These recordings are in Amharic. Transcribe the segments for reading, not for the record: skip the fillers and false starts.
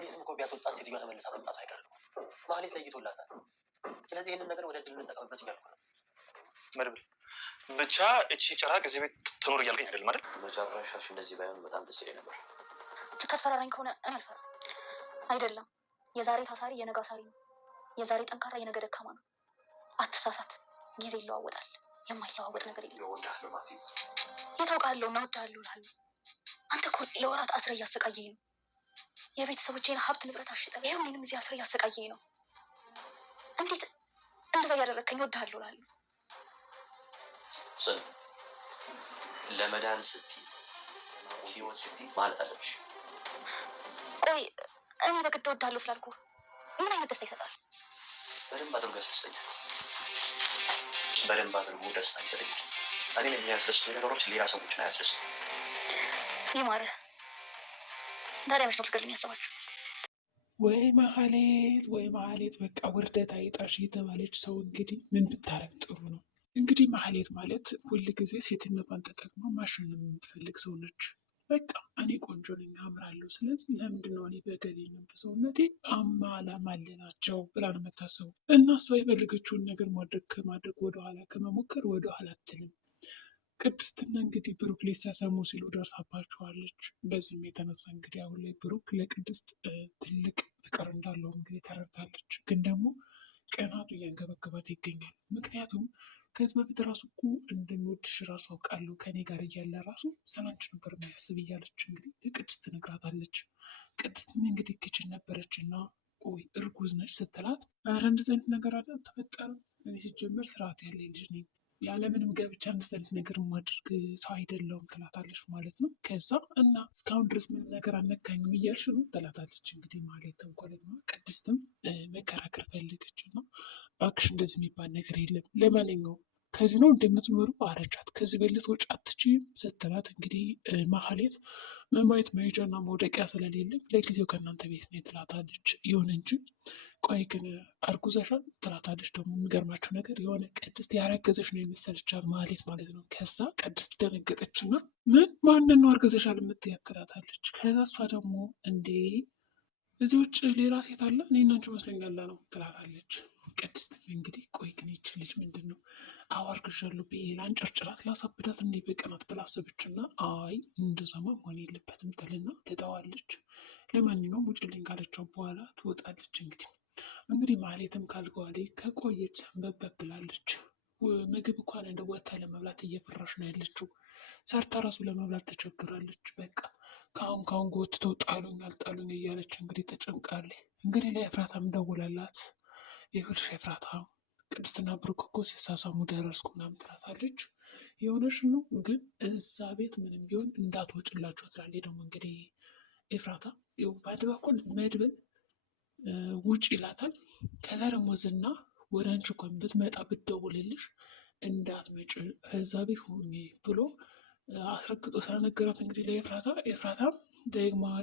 ፖሊስም እኮ ቢያስወጣን ሴትዮዋ ተመልሳ መምጣቱ አይቀርም። ማህሌት ለይቶላታል። ስለዚህ ይህንን ነገር ወደ ድል እንጠቀምበት እያልኩ ነው። መድብል ብቻ እቺ ጭራቅ እዚህ ቤት ትኖር እያልከኝ አይደለም አይደል? መጨረሻሽ እንደዚህ ባይሆን በጣም ደስ ይለኝ ነበር። ልታስፈራራኝ ከሆነ እኔ አልፈራም። አይደለም የዛሬ ታሳሪ የነገ አሳሪ ነው። የዛሬ ጠንካራ የነገ ደካማ ነው። አትሳሳት። ጊዜ ይለዋወጣል። የማይለዋወጥ ነገር የለም። እወድሃለሁ ማቲ። የታውቃለሁ እና እወድሃለሁ እልሃለሁ። አንተ እኮ ለወራት አስረ እያሰቃየኝ ነው። የቤተሰቦቼን ሀብት ንብረት አሽጠህ ይኸው እኔንም እዚህ አስረ እያሰቃየኝ ነው። እንዴት እንደዛ እያደረግከኝ? እወድሃለሁ እልሃለሁ። ስን ለመዳን ስትይ ህይወት ስትይ ማለት አለብሽ። ቆይ እኔ በግድ እወድሃለሁ ስላልኩ ምን አይነት ደስታ ይሰጣል? በደንብ አድርጎ ያስደስተኛል። በደንብ አድርጎ ደስታ ይሰጠኛል። እኔን የሚያስደስቱ ነገሮች ሌላ ሰዎችን አያስደስቱ። ይማርህ። ታዲያ መች ነው ልትገሉኝ ያሰባችሁ? ወይ ማህሌት በቃ ውርደት አይጣሽ የተባለች ሰው እንግዲህ ምን ብታረግ ጥሩ ነው? እንግዲህ ማህሌት ማለት ሁል ጊዜ ሴትነቷን ተጠቅማ ማሽን የምትፈልግ ሰው ነች። በቃ እኔ ቆንጆ ነኝ አምራለሁ፣ ስለዚህ ለምንድነው እኔ በገሌ ነው በሰውነቴ አማላማልናቸው ብላ ነው የምታስበው። እና እሷ የፈለገችውን ነገር ማድረግ ወደኋላ ከመሞከር ወደኋላ አትልም። ቅድስትና እንግዲህ ብሩክ ሊሳሳሙ ሲሉ ደርሳባቸዋለች። በዚህም የተነሳ እንግዲህ አሁን ላይ ብሩክ ለቅድስት ትልቅ ፍቅር እንዳለው እንግዲህ ተረድታለች። ግን ደግሞ ቀናቱ እያንገበገባት ይገኛል። ምክንያቱም ከዚህ በፊት ራሱ እኮ እንደሚወድሽ ራሱ አውቃለሁ፣ ከኔ ጋር እያለ ራሱ ስናንች ነበር የሚያስብ እያለች እንግዲህ ለቅድስት ትነግራታለች። ቅድስትም እንግዲህ ክችን ነበረች እና ቆይ እርጉዝ ነች ስትላት፣ ኧረ እንደዚህ አይነት ነገር አለ ተፈጠረ፣ እኔ ሲጀመር ስርዓት ያለ ልጅ ነኝ፣ ያለምንም ገብቻ እንደዚህ አይነት ነገር ማድረግ ሰው አይደለውም ትላታለች ማለት ነው። ከዛ እና እስካሁን ድረስ ምንም ነገር አልነካኝም እያልሽ ነው ትላታለች። እንግዲህ ማለት ተንኮለኛ ቅድስትም መከራከር ፈለገች እና እባክሽ እንደዚህ የሚባል ነገር የለም፣ ለማንኛውም ከዚህ ነው እንደምትኖሩ አረጃት፣ ከዚህ በልት ወጪ አትችይም ስትላት እንግዲህ ማህሌት መማየት መሄጃና መውደቂያ ስለሌለኝ ለጊዜው ከእናንተ ቤት ነው ትላታለች። ይሁን እንጂ ቆይ ግን አርጉዘሻል ትላታለች። ደግሞ የሚገርማቸው ነገር የሆነ ቅድስት ያረገዘች ነው የመሰለቻት ማህሌት ማለት ነው። ከዛ ቅድስት ደነገጠችና ማንን ነው አርገዘሻል የምትያት ትላታለች። ከዛ እሷ ደግሞ እንዴ እዚህ ውጭ ሌላ ሴት አለ እኔ እና አንቺ መስለኛል ነው ትላታለች። ቅድስት እንግዲህ ቆይ ግን ይች ልጅ ምንድን ነው አዋርግዣለሁ ብዬ ላንጨርጭራት ላሳብዳት እንዴ በቀናት ብላ አሰበችና አይ እንደዛማ መሆን የለበትም ትልና ትተዋለች። ለማንኛውም ውጭልኝ ካለቻው በኋላ ትወጣለች። እንግዲህ ማህሌትም ካልጋዋ ላይ ከቆየች ሰንበብ ብላለች። ምግብ እንኳን እንደ ወታ ለመብላት እየፈራሽ ነው ያለችው። ሰርታ ራሱ ለመብላት ተቸግራለች። በቃ ካሁን ጎትተው ጣሉኝ አልጣሉኝ እያለች እንግዲህ ተጨንቃለች። እንግዲህ ለኤፍራታም ደውላላት ይኸውልሽ ኤፍራታ ቅድስትና ብሩክ እኮ ሲሳሳሙ ደረስኩ ምናምን ትላታለች። የሆነሽ ነው ግን እዛ ቤት ምንም ቢሆን እንዳትወጭላቸው ትላለች። ደግሞ እንግዲህ ኤፍራታ በአንድ በኩል መድብል ውጭ ይላታል። ከዛ ደግሞ ዝና ወደ አንቺ እንኳን ብትመጣ ብትደውልልሽ እንዳትመጭ እዛ ቤት ሆኜ ብሎ አስረግጦ ስለነገራት እንግዲህ ለኤፍራታ ኤፍራታ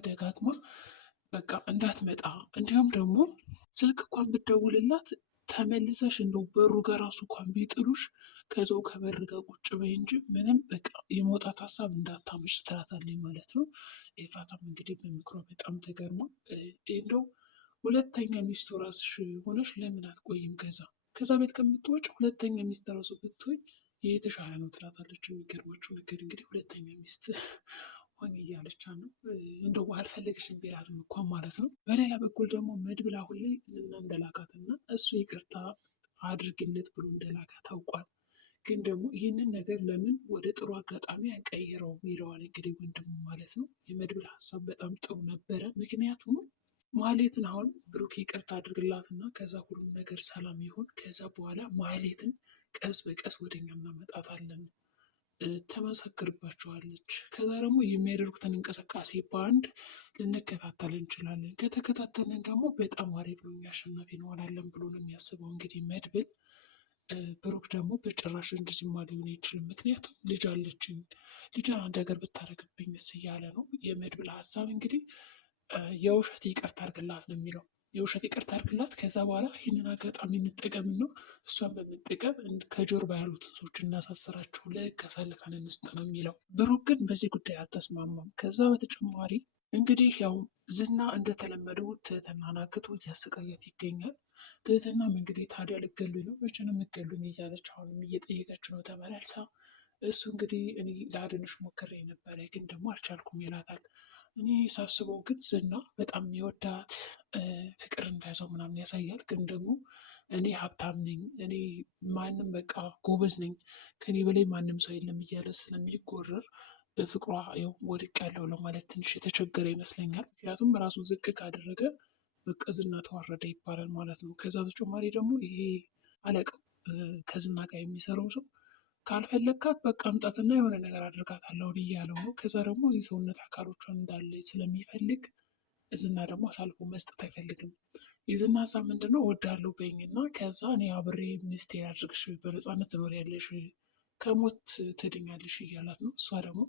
ደጋግማ በቃ እንዳትመጣ እንዲሁም ደግሞ ስልክ እንኳን ብትደውልላት ተመልሰሽ እንደው በሩ ጋር ራሱ እንኳን ቢጥሉሽ ከዛው ከበር ጋር ቁጭ በይ እንጂ ምንም በቃ የመውጣት ሀሳብ እንዳታምሽ ትላታለች ማለት ነው። ኤፍራታም እንግዲህ በምክሯ በጣም ተገርማ እንደው ሁለተኛ ሚስቱ ራስሽ ሆነሽ ለምን አትቆይም ከዛ ቤት ከምትወጭ ሁለተኛ ሚስት ራሱ ብትሆኝ የተሻለ ነው ትላታለች። የሚገርማችሁ ነገር እንግዲህ ሁለተኛ ሚስት ሆኝ እያለቻ ነው እንደው አልፈለግሽም ቢላትም እንኳን ማለት ነው። በሌላ በኩል ደግሞ መድብል አሁን ላይ ዝና እንደላካት እና እሱ ይቅርታ አድርግለት ብሎ እንደላካት ታውቋል። ግን ደግሞ ይህንን ነገር ለምን ወደ ጥሩ አጋጣሚ አንቀይረው ይለዋል እንግዲህ ወንድሙ ማለት ነው። የመድብል ሀሳብ በጣም ጥሩ ነበረ። ምክንያቱም ማህሌትን አሁን ብሩክ ይቅርታ አድርግላትና ከዛ ሁሉም ነገር ሰላም ይሆን፣ ከዛ በኋላ ማህሌትን ቀስ በቀስ ወደኛ እናመጣታለን፣ ተመሰክርባቸዋለች። ከዛ ደግሞ የሚያደርጉትን እንቅስቃሴ በአንድ ልንከታተል እንችላለን። ከተከታተልን ደግሞ በጣም አሪፍ ነው፣ አሸናፊ እንሆናለን ብሎ ነው የሚያስበው እንግዲህ መድብል። ብሩክ ደግሞ በጭራሽ እንደዚህማ ሊሆን አይችልም፣ ምክንያቱም ልጅ አለችኝ፣ ልጇን አንድ ነገር ብታደርግብኝስ እያለ ነው የመድብል ሀሳብ እንግዲህ የውሸት ይቅርታ አድርግላት ነው የሚለው። የውሸት ይቅርታ አድርግላት፣ ከዛ በኋላ ይህንን አጋጣሚ እንጠቀም ነው እሷን በምንጠቀም ከጀርባ ያሉትን ሰዎች እናሳሰራቸው፣ ለህግ አሳልፈን እንስጥ ነው የሚለው። ብሩክ ግን በዚህ ጉዳይ አልተስማማም። ከዛ በተጨማሪ እንግዲህ ያው ዝና እንደተለመደው ትህትናን አግቶ እያሰቃያት ይገኛል። ትህትናም እንግዲህ ታዲያ ልገሉኝ ነው መቼ ነው የምትገሉኝ እያለች አሁንም እየጠየቀች ነው ተመላልሳ። እሱ እንግዲህ እኔ ላድንሽ ሞክሬ ነበረ ግን ደግሞ አልቻልኩም ይላታል። እኔ ሳስበው ግን ዝና በጣም የወዳት ፍቅር እንዳይዘው ምናምን ያሳያል። ግን ደግሞ እኔ ሀብታም ነኝ፣ እኔ ማንም በቃ ጎበዝ ነኝ፣ ከኔ በላይ ማንም ሰው የለም እያለ ስለሚጎረር በፍቅሯ ያው ወድቅ ያለው ለማለት ትንሽ የተቸገረ ይመስለኛል። ምክንያቱም ራሱን ዝቅ ካደረገ በቃ ዝና ተዋረደ ይባላል ማለት ነው። ከዛ በተጨማሪ ደግሞ ይሄ አለቃው ከዝና ጋር የሚሰራው ሰው ካልፈለግካት በቃ አምጣትና የሆነ ነገር አድርጋታለሁ እያለው ነው። ከዛ ደግሞ የሰውነት አካሎቿን እንዳለ ስለሚፈልግ ዝና ደግሞ አሳልፎ መስጠት አይፈልግም። የዝና ሀሳብ ምንድነው? እወዳለሁ በይኝና ከዛ እኔ አብሬ ሚስቴ አድርግሽ በነፃነት ትኖሪያለሽ ከሞት ትድኛለሽ እያላት ነው። እሷ ደግሞ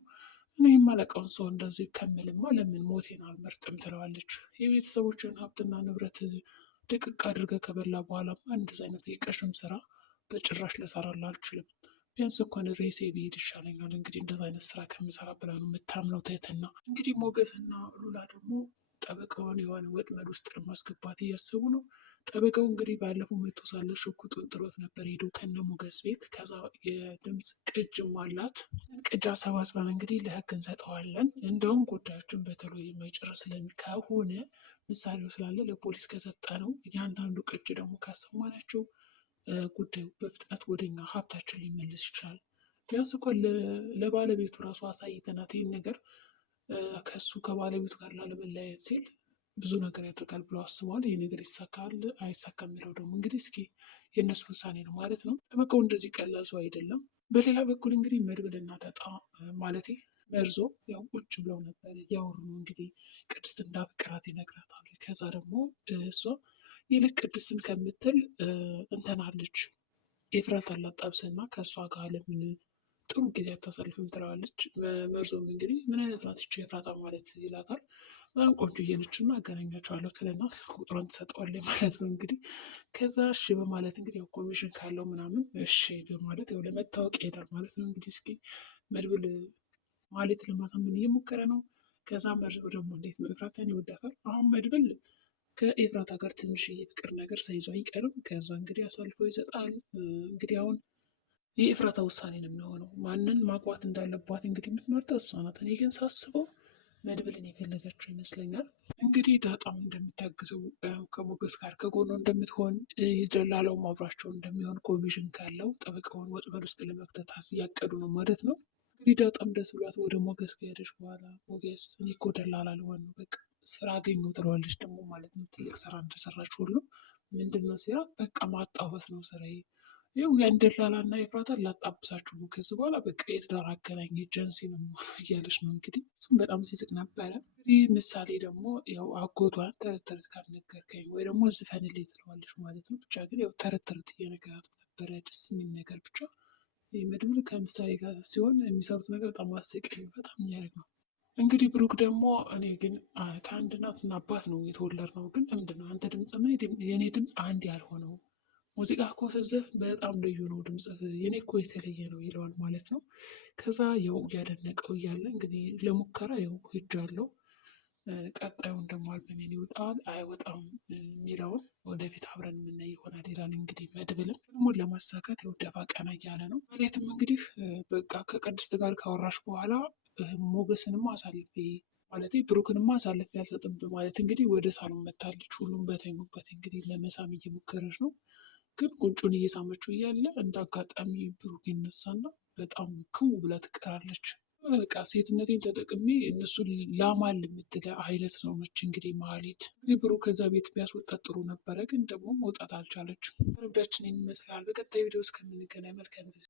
እኔ የማለቀውን ሰው እንደዚህ ከምልማ ለምን ሞቴን አልመርጥም ትለዋለች። የቤተሰቦችን ሀብትና ንብረት ድቅቅ አድርገ ከበላ በኋላ እንደዚህ አይነት የቀሽም ስራ በጭራሽ ልሰራላ አልችልም። ቢያንስ እንኳን ሬሴ ብሄድ ይሻለኛል እንግዲህ እንደዚ አይነት ስራ ከምሰራ ብላ ነው የምታምነው ትህትና። እንግዲህ ሞገስና ሉላ ደግሞ ጠበቃውን የሆነ ወጥመድ ውስጥ ለማስገባት እያሰቡ ነው። ጠበቃው እንግዲህ ባለፈው መቶ ሳለ ሽጉጡን ጥሎት ነበር ሄዶ ከነ ሞገስ ቤት። ከዛ የድምፅ ቅጅም አላት። ቅጅ አሰባስበን እንግዲህ ለህግ እንሰጠዋለን። እንደውም ጉዳዮችን በተሎ የማይጨርስ ከሆነ ምሳሌው ስላለ ለፖሊስ ከሰጠ ነው እያንዳንዱ ቅጅ ደግሞ ካሰማናቸው ጉዳዩ በፍጥነት ወደኛ ሀብታችን ሊመለስ ይችላል። ቢያንስ እንኳን ለባለቤቱ ራሱ አሳይተናት ይህን ነገር ከሱ ከባለቤቱ ጋር ላለመለያየት ሲል ብዙ ነገር ያደርጋል ብለው አስበዋል። ይህ ነገር ይሳካል አይሳካ የሚለው ደግሞ እንግዲህ እስኪ የእነሱ ውሳኔ ነው ማለት ነው። ጠበቃው እንደዚህ ቀላል ሰው አይደለም። በሌላ በኩል እንግዲህ መድብልና ዳጣ ማለቴ መርዞ ያው ቁጭ ብለው ነበር እያወሩ ነው። እንግዲህ ቅድስት እንዳፈቀራት ይነግራታል። ከዛ ደግሞ እሷ ይልቅ ቅድስትን ከምትል እንትናለች ኤፍራት አላጣብስና ከእሷ ጋር ለምን ጥሩ ጊዜ አታሳልፍም ትለዋለች። መርዞም እንግዲህ ምን አይነት ናት ይቺ ኤፍራታ ማለት ይላታል። በጣም ቆንጆዬ ነች እና አገናኛቸዋለሁ ትልና ስልክ ቁጥሯን ትሰጠዋለች ማለት ነው። እንግዲህ ከዛ እሺ በማለት እንግዲህ ያው ኮሚሽን ካለው ምናምን እሺ በማለት ያው ለመታወቅ ይሄዳል ማለት ነው። እንግዲህ እስኪ መድብል ማለት ለማሳመን እየሞከረ ነው። ከዛ መድብል ደግሞ እንዴት ነው ኤፍራታን ይወዳታል። አሁን መድብል ከኤፍራታ ጋር ትንሽ ፍቅር ነገር ሳይዞ አይቀርም። ከዛ እንግዲህ አሳልፎ ይሰጣል። እንግዲህ አሁን የኤፍራታ ውሳኔ ነው የሚሆነው። ማንን ማግባት እንዳለባት እንግዲህ የምትመርጠው እሷ ናት። እኔ ግን ሳስበው መድብልን የፈለገችው ይመስለኛል። እንግዲህ ዳጣም እንደምታግዘው ከሞገስ ጋር ከጎኑ እንደምትሆን የደላላውም አብሯቸው እንደሚሆን ኮሚሽን ካለው ጠበቃውን ወጥመድ ውስጥ ለመክተት እያቀዱ ነው ማለት ነው። እንግዲህ ዳጣም ደስ ብሏት ወደ ሞገስ ከሄደች በኋላ ሞገስ እኔ እኮ ደላላ ልሆን ነው በቃ ስራ አገኘሁ ትለዋለች። ደግሞ ማለት ነው ትልቅ ስራ እንደሰራች ሁሉ ምንድነው ሲራ በቃ ማጣበስ ነው ስራዬ ይኸው ያን ደላላ እና ኤፍራታን ላጣብሳችሁ ነው። ከዚህ በኋላ በቃ የትዳር አገናኝ ኤጀንሲ ነው እያለች ነው እንግዲህ። እሱም በጣም ሲስቅ ነበረ። እንግዲህ ምሳሌ ደግሞ ያው አጎቷን ተረት ተረት ካልነገርከኝ ወይ ደግሞ ዝፈንልኝ ትለዋለች ማለት ነው። ብቻ ግን ያው ተረት ተረት እየነገራት ነበረ ደስ የሚል ነገር ብቻ። መድብል ከምሳሌ ጋር ሲሆን የሚሰሩት ነገር በጣም አስቂኝ በጣም የሚያደርግ ነው። እንግዲህ ብሩክ ደግሞ እኔ ግን ከአንድ እናትና አባት ነው የተወለድነው፣ ግን ለምንድን ነው አንተ ድምፅና የእኔ ድምፅ አንድ ያልሆነው? ሙዚቃ እኮ ስትዘፍን በጣም ልዩ ነው ድምፅ፣ የኔ እኮ የተለየ ነው ይለዋል ማለት ነው። ከዛ ያው እያደነቀው እያለ እንግዲህ ለሙከራ ያው ሄጃለሁ። ቀጣዩን ደግሞ አልበሜን ይወጣል አይወጣም የሚለውን ወደፊት አብረን የምናይ ይሆናል ይላል። እንግዲህ መድብልም ደግሞ ለማሳካት ያው ደፋ ቀና እያለ ነው። ማለትም እንግዲህ በቃ ከቅድስት ጋር ካወራሽ በኋላ ሞገስንም አሳልፌ ማለት ብሩክንም አሳልፌ አልሰጥም በማለት እንግዲህ ወደ ሳሎን መታለች። ሁሉም በተኙበት እንግዲህ ለመሳም እየሞከረች ነው። ግን ጉንጩን እየሳመችው እያለ እንደ አጋጣሚ ብሩክ ይነሳና በጣም ክው ብላ ትቀራለች። በቃ ሴትነቴን ተጠቅሜ እነሱን ላማል የምትለ አይነት ነው ነች። እንግዲህ ማህሌት እንግዲህ ብሩክ ከዛ ቤት ቢያስወጣት ጥሩ ነበረ፣ ግን ደግሞ መውጣት አልቻለችም። ረብዳችንን ይመስላል። በቀጣይ ቪዲዮ እስከምንገናኝ መልካም ጊዜ